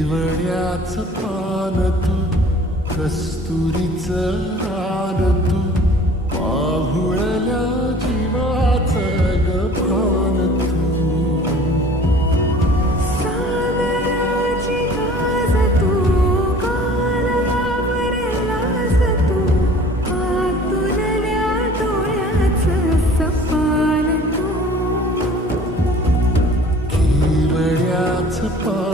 केवड्याच पान तू, कस्तुरीच रान तू, पाहुळल्या जीवाच गपान तू. सागराची गाज तू, कानावर लाज तू, आतुरल्या डोळ्याचं सपान तू. केवड्याच पान